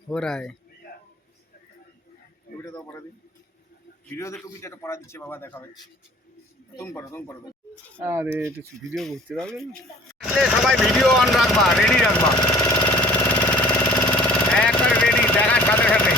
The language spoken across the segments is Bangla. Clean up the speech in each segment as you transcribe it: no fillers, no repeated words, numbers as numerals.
हो रहा है ভিডিওতে টুপিটা পড়া দিচ্ছে বাবা দেখাবে তুমি পড়ো আরে একটু ভিডিও করতে পারবেন সবাই ভিডিও অন রাখবা রেডি রাখবা একবার রেডি দেখার সাথে সাথে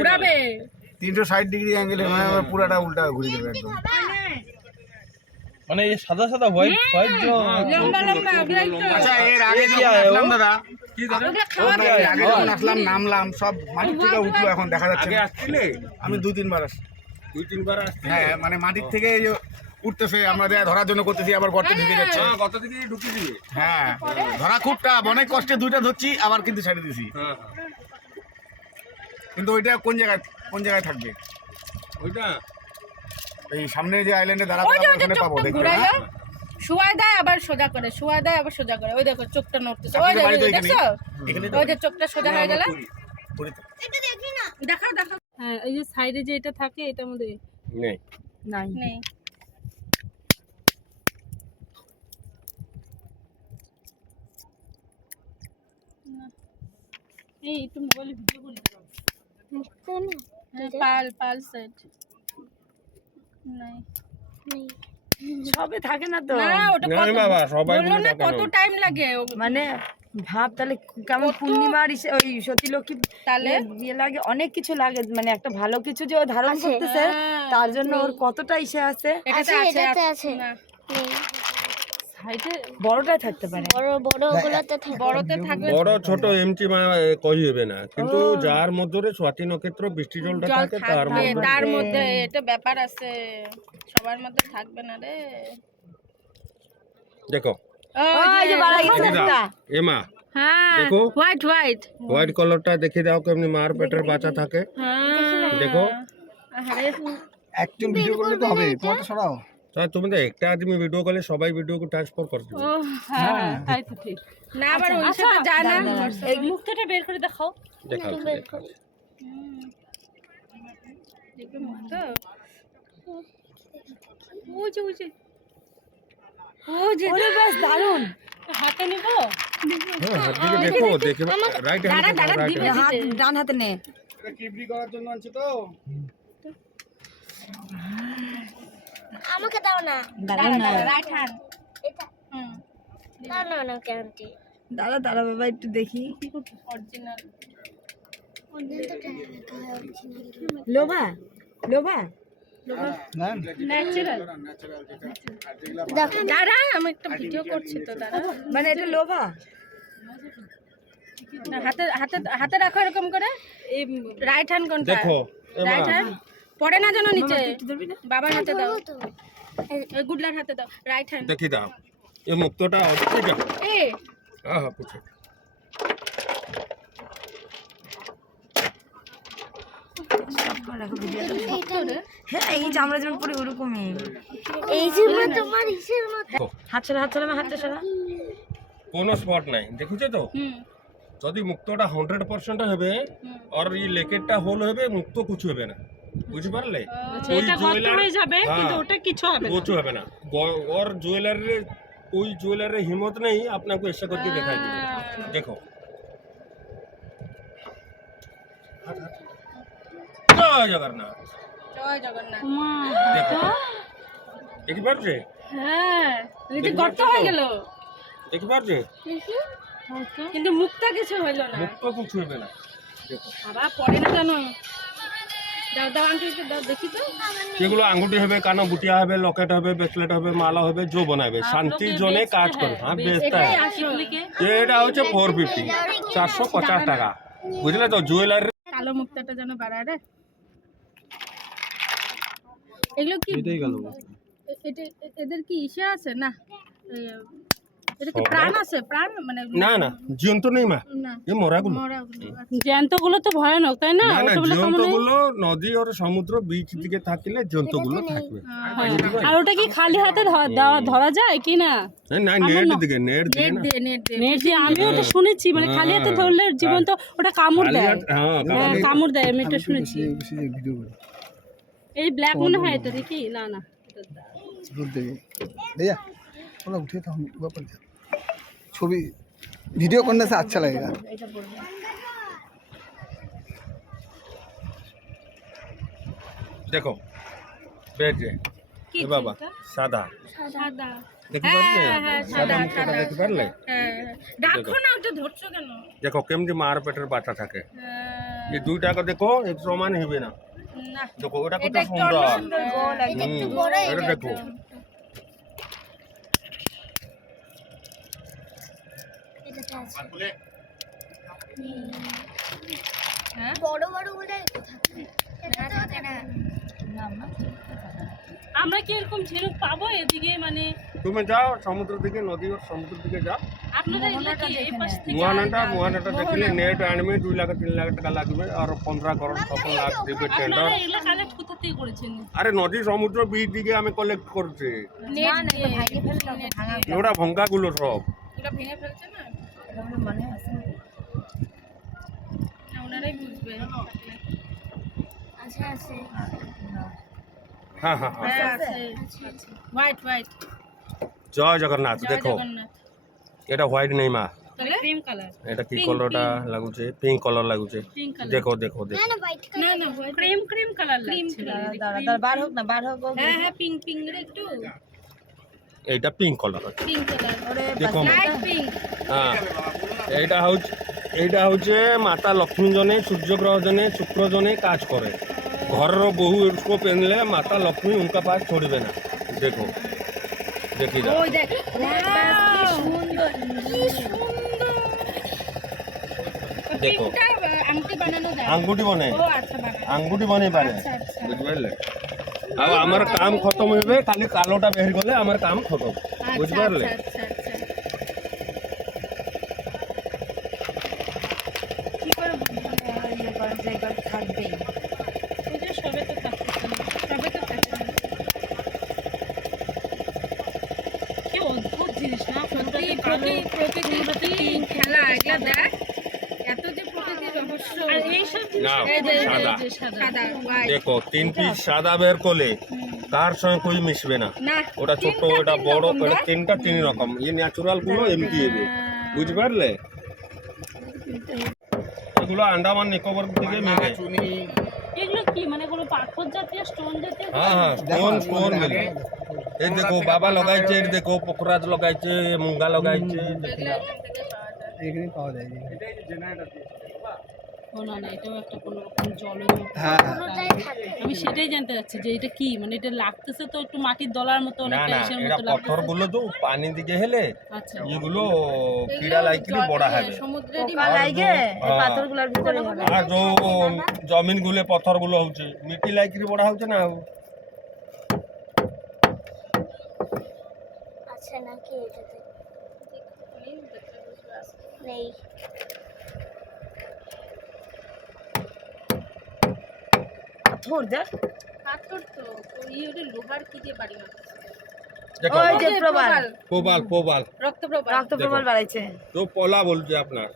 ঘুরাবে 360 ডিগ্রি অ্যাঙ্গেলে মানে পুরাটা উল্টা ঘুরে যাবে একদম মানে এই সাদা সাদা হোয়াইট হোয়াইট जो লম্বা লম্বা আচ্ছা এর আগে কি আসলাম দাদা কি দাদা আগে যখন আসলাম নামলাম সব মাটি থেকে উঠলো এখন দেখা যাচ্ছে আগে আসছিলে আমি দুই তিনবার আসছি হ্যাঁ মানে মাটির থেকে উঠতেছে আমরা ধরার জন্য করতেছি আবার গর্তে ঢুকে যাচ্ছে কত দিকে ঢুকিয়ে দিবে হ্যাঁ ধরা খুব টাফ অনেক কষ্টে দুইটা ধরছি আবার কিন্তু ছেড়ে দিছি কিন্তু ওইটা কোন জায়গায় থাকবে ওইটা এই সামনে যে আইল্যান্ডে দাঁড়াবো ওখানে পাবো দেখো শুয়ায় দেয় আবার সোজা করে শুয়ায় দেয় আবার সোজা করে ওই দেখো চোখটা নড়তেছে ওই দেখছো ওই যে চোখটা সোজা হয়ে গেল এটা দেখি না দেখাও দেখাও হ্যাঁ এই যে সাইডে যে এটা থাকে এটার মধ্যে নেই নেই এই একটু মোবাইলে ভিডিও করে দাও পাল সেট নাই সবে থাকে না তো না ওটা না বাবা সবাই বললো না কত টাইম লাগে মানে ভাব তাহলে কেমন পূর্ণিমার ওই সতী লক্ষ্মী তাহলে বিয়ে লাগে অনেক কিছু লাগে মানে একটা ভালো কিছু যে ও ধারণ করতেছে তার জন্য ওর কতটা ইসে আছে এটাতে আছে না সাইডে বড়টাই থাকতে পারে বড়গুলোতে থাকে বড়তে থাকবে বড় ছোট এমটি কই হবে না কিন্তু যার মধ্যে স্বাতি নক্ষত্র বৃষ্টি জলটা থাকে তার মধ্যে এটা ব্যাপার আছে সবার মধ্যে থাকবে না রে দেখো ওই যে বাড়া গেছে একটা এমা হ্যাঁ দেখো হোয়াইট কালারটা দেখে দাও কেমনি মার পেটের বাচ্চা থাকে হ্যাঁ দেখো আরে একজন ভিডিও করলে তো হবে তোমারটা সরাও তা তুমি তো একটা আদমি ভিডিও কলে সবাই ভিডিও को ট্রান্সফার করে দিবে। ও হ্যাঁ তাই তো ঠিক না আবার ওই সাথে যায় না এই মুক্তটা বের করে দেখাও দেখাও দেখাও। দেখবে মুক্ত ওই যে ওরে বেশ দারুণ। হাতে নিব হ্যাঁ হাত দিকে দেখো দেখে রাইট হ্যান্ড দাঁড়া, রাইট দিবে। হাত ডান হাতে নে। এটা কিবরি করার জন্য আনছি তো। আমাকে দাও না। দাঁড়াও না। রাইট হ্যান্ড এটা হুম না না না ক্যান্টি দাঁড়া দাঁড়া বাবা একটু দেখি। অরিজিনাল লোভা লোভা না ন্যাচারাল দাঁড়া আমি একটা ভিডিও করছি তো দাঁড়া মানে এটা লোভা। না, হাতে হাতে হাতে রাখো এরকম করে এই রাইট হ্যান্ড কোনটা দেখো রাইট এবার হ্যান্ড পড়ে না যেন নিচে ধরবি না? বাবার হাতে দাও এই গুডলার হাতে দাও রাইট হ্যান্ড দেখি দাও এই মুক্তটা ঠিক আছে এ হ্যাঁ হ্যাঁ পুছো হ্যাঁ এই যে আমরা যেমন পড়ি ওরকমই। এই যে তোমার ইসের মতো হাত ছাড়া হাতটা ছাড়া। কোনো স্পট নাই দেখুছো তো হুম যদি মুক্তটা 100% হবে আর এই লেকেটটা হোল হবে মুক্ত কিছু হবে না বুঝতে পারলে ওই জুয়েলারি যাবে কিন্তু ওটা কিছু হবে কিছু হবে না और ज्वेलरी कोई ज्वेलरी हिम्मत नहीं अपने को ऐसा करके दिखाई देगी देखो जय जगन्नाथ জয় জগন্নাথ देखो एक बार जे হ্যাঁ রীতি গর্ত হয়ে গেল एक बार जे কিন্তু মুক্তা কিছু হইল না मुक्त कुछ হবে না দেখো বাবা পড়ে না জানো দাও দাও আঙ্কেলকে দাও দেখি তো এগুলো আঙ্গুঠি হবে কানো বুটিয়া হবে লকেট হবে ব্রেসলেট হবে মালা হবে जो बनाবে শান্তি জোনে কাজ করে হ্যাঁ বেচতা এটাই है আসলে এটা হচ্ছে 450 450 টাকা বুঝলে তো জুয়েলারি কালো মুক্তাটা যেন বাড়ায় রে এগুলো কি এদের কি ইসে আছে না এটা কি প্রাণ আছে প্রাণ মানে না না জীবন্ত নেই মা না এই মরাগুলো জ্যান্তগুলো তো ভয়ানক তাই না না না জন্তুগুলো নদী আর সমুদ্র বিচ দিকে থাকলে জন্তুগুলো থাকবে আর ওটা কি খালি হাতে ধরা যায় কি না না নেট দিকে নেট দিকে নেট না দিয়ে নেট দিয়ে আমি ওটা শুনেছি মানে খালি হাতে ধরলে জীবন তো ওটা কামড় দেয় হ্যাঁ কামড় দেয় আমি এটা শুনেছি এই ব্ল্যাক মনে হয় এটা দেখি না না भैया थोड़ा उठे तो हम ऊपर छवि वीडियो करने से अच्छा लगेगा। দেখো বেজে এ বাবা সাদা সাদা দেখতে পারলে সাদা মুক্তটা দেখতে পারলে রাখো না ওটা ধরছো কেন দেখো কেমনি মার পেটের বাচ্চা থাকে এই দুইটাকে দেখো এক সমান হবে না না দেখো ওটা কত এটা একটু সুন্দর সুন্দর গোল একটু বড় এটা দেখো এটা আছে হ্যাঁ বড় বড় গুলো থাকে এটা তো থাকে না আমরা কি এরকম ঝিনুক পাবো এদিকে মানে তুমি যাও সমুদ্র দিকে নদী আর সমুদ্র দিকে যাও আপনারা এগুলো কি এই পাশ থেকে মোহনাটা দেখলে নেট আনবে 2 লাখ 3 লাখ টাকা লাগবে আর 15 করোড় 16 লাখ দিবে টেন্ডার আপনারা এগুলো কালেক্ট কোথা থেকে করেছেন আরে নদী সমুদ্র বিচ দিকে আমি কালেক্ট করছি নেট দিয়ে ভাঙা ওটা ভঙ্গাগুলো সব এটা ভেঙে ফেলছে না এটা আমার মনে আছে না ওনারাই বুঝবে আচ্ছা আছে হ্যাঁ হ্যাঁ হ্যাঁ হ্যাঁ আছে হোয়াইট হোয়াইট জয় জগন্নাথ জয় দেখো জগন্নাথ এটা হোয়াইট নেই মা তাহলে ক্রিম কালার এটা কি কলরটা লাগুছে পিঙ্ক কলর লাগুছে পিঙ্ক কালার দেখো দেখো দেখো না না হোয়াইট না না ক্রিম ক্রিম কালার লাগছে দাঁড়া বার হোক না বার হোক। হ্যাঁ হ্যাঁ পিঙ্ক পিঙ্ক রে একটু এইটা পিঙ্ক কলর পিঙ্ক কালার ওরে দেখো লাইট পিঙ্ক হ্যাঁ এইটা হচ্ছে মাতা লক্ষ্মী জনে সূর্যগ্রহ জনে শুক্র জনে কাজ করে ঘরের বহু इसको पहनले माता लक्ष्मी उनका पास छोड़বে না দেখো দেখি যাও ওই দেখ কি সুন্দর কি সুন্দর দেখো পিঙ্কটা আংটি বানানো যায় আঙ্গুঠি বনে ও আচ্ছা বানানো আঙ্গুঠি বনে পারে আচ্ছা আচ্ছা বুঝতে পারলে আর আমার কাম খতম হবে খালি কালোটা বের গেলে আমার কাম খতম বুঝতে পারলে আচ্ছা আচ্ছা কি করে ইয়ে করেন যে এবার থাকবেই। ওই যে সবে তো থাকছে সবে তো থাকছে না এই যে সাদা সাদা white। দেখো 3 পিস সাদা বের করলে তার সঙ্গে কই মিশবে না। না ওটা ছোট ওটা বড় এটা তিনটা তিন রকম, এই ন্যাচারাল গুলো এমনি হবে, বুঝতে পারলে? এগুলো আন্দামান নিকোবর থেকে মেলে। এগুলো কি মানে কোনো পাথর জাতীয় স্টোন জাতীয়? হ্যাঁ হ্যাঁ, স্টোন স্টোন মেলে। এই দেখো বাবা লগাইছে, এই দেখো পোখরাজ লগাইছে, মুঙ্গা লগাইছে। এখানে পাওয়া যায় ও না না, এটাও একটা কোনো রকম জলজ। হ্যাঁ আমি সেটাই জানতে চাচ্ছি যে এটা কি, মানে এটা লাগতেছে তো একটু মাটির দলার মতো, না অনেকটা না, ইসের এটা মতো পাথর লাগতেছে। গুলো তো পানি দিকে হেলে আচ্ছা, এগুলো কিড়া লাইকি বড় হবে। সমুদ্রেরই পোকা লাগে এই হ্যাঁ। পাথরগুলোর ভিতরে হবে। আর যে জমিন গুলো পথর গুলো হচ্ছে মিটি লাইকি বড় হচ্ছে না। আছে নাকি এটাতে? নেই। পাথর দেখ, পাথর তো ওটা লোহার কি দিয়ে বাড়ি মারতেছে। দেখো ওই যে প্রবাল, প্রবাল প্রবাল রক্ত প্রবাল। রক্ত প্রবাল বাড়াইছে। তো পলা বলছে আপনার,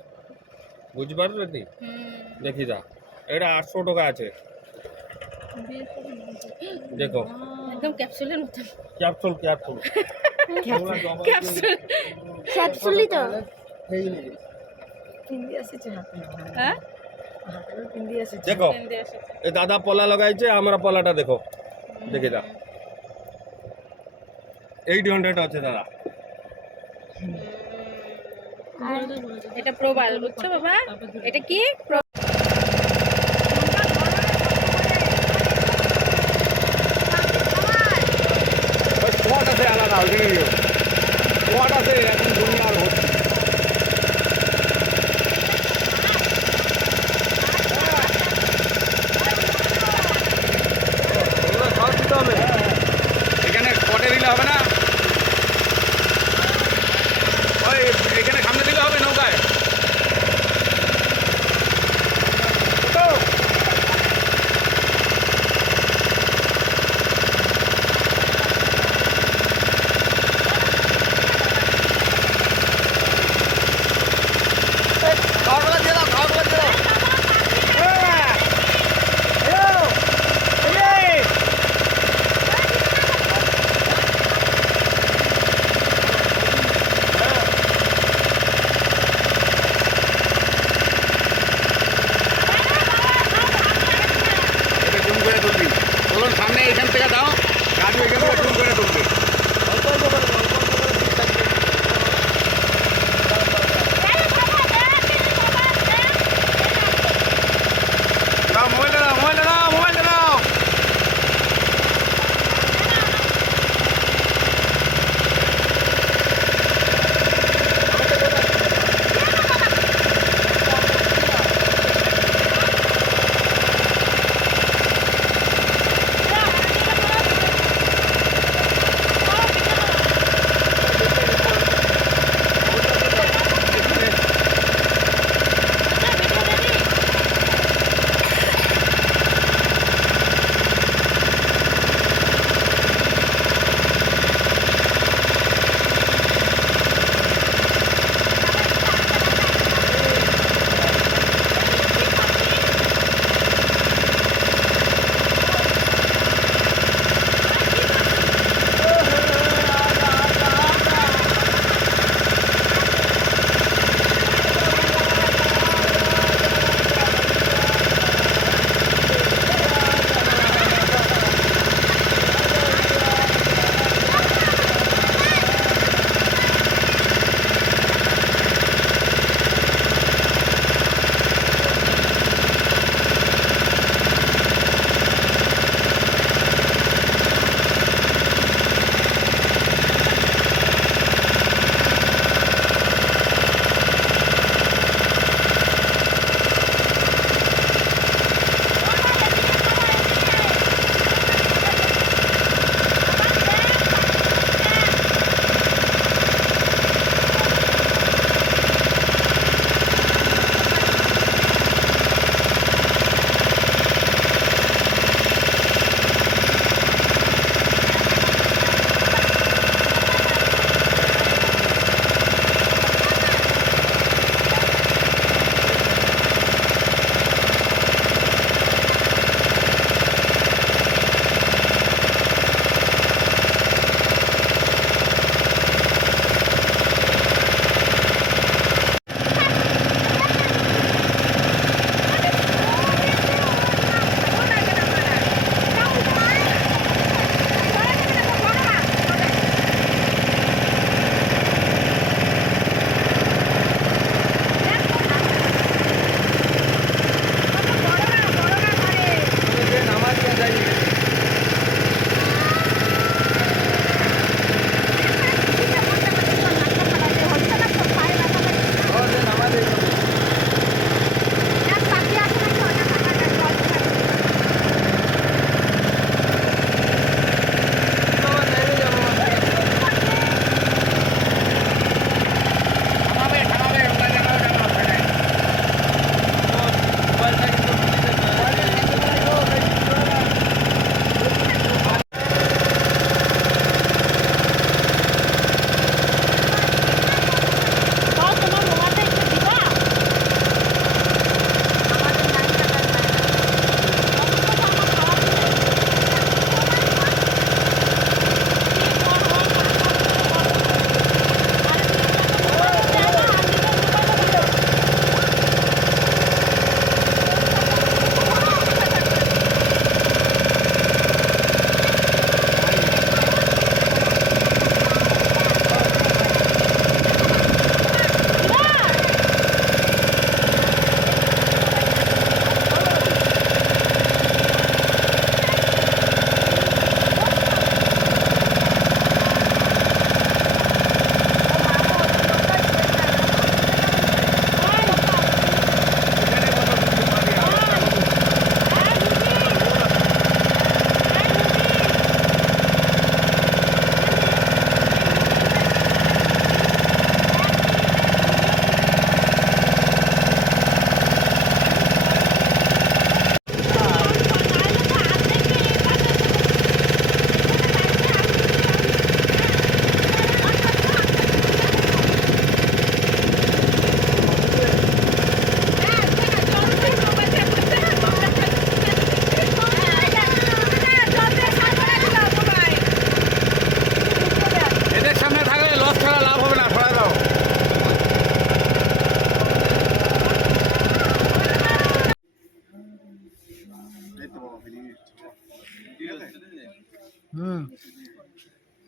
বুঝতে পারলেন? দেখি যা, এটা 800 টাকা আছে। দেখো একদম ক্যাপসুলের মতো। Capsule capsule capsule. ক্যাপসুলই তো। পিন্দি আসছে হাতে, হ্যাঁ হাতে পিন্দি আসছে। দেখো কেন্দ্রে এসেছে। এই দাদা পলা লাগাইছে, আমরা পলাটা দেখো, দেখি যা 800 আছে দাদা। এটা প্রবাল, বুঝছো বাবা? এটা কি? স্পট আছে আলাদা, ওইখানে স্পট আছে এখন দুনিয়ার হচ্ছে। এখানে স্পটে দিলে হবে না, ওই এখানে সামনে দিলে হবে নৌকায়।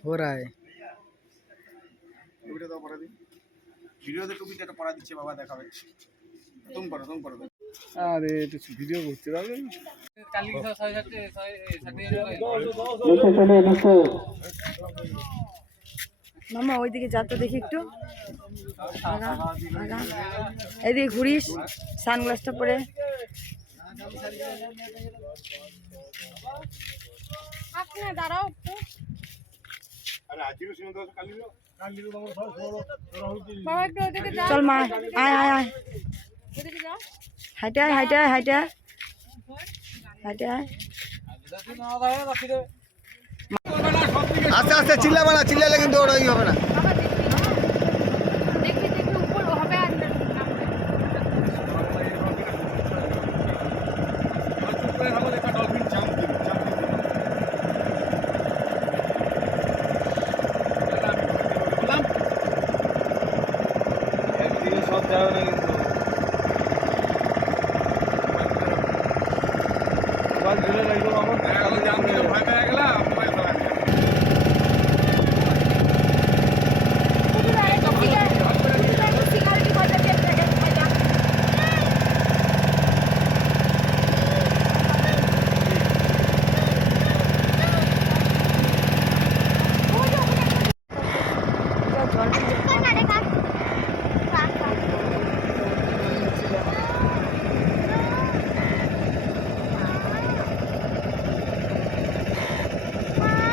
हो रहा है টুপিটা তো পরা দিই ভিডিওতে টুপিটা তো পরা দিচ্ছে বাবা দেখাবে তুমি করো अरे तो वीडियो করতে পারবে মামা ওইদিকে যা তো দেখি একটু আগা আগা এদিকে ঘুরিস সানগ্লাসটা পরে আপনি দাঁড়াও একটু। বাবা একটু ওইদিকে যাও, চল মা আয় আয় আয় ওইদিকে যাও। হাইটে আয় হাইটে আয় হাইটে আয় হাইটে আয় আস্তে আস্তে চিল্লালে কিন্তু ওরা হবে না বাবা দেখি দেখি উপর হবে আর নামবে। সব যাবে না কিন্তু মোবাইল ঝুলে রাখবো আমার ভয় পেয়ে গেলাম মোবাইল ফেলা সিগারেট বাজা দিয়ে প্যাকেট খাইয়া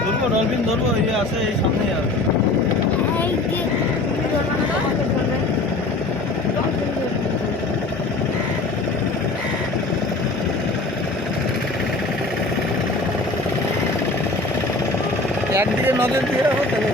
ধরবো ডলফিন ধরবো এই যে আছে এই সামনেই আছে এই যে একদিকে নজর দিয়ে রাখো তাহলে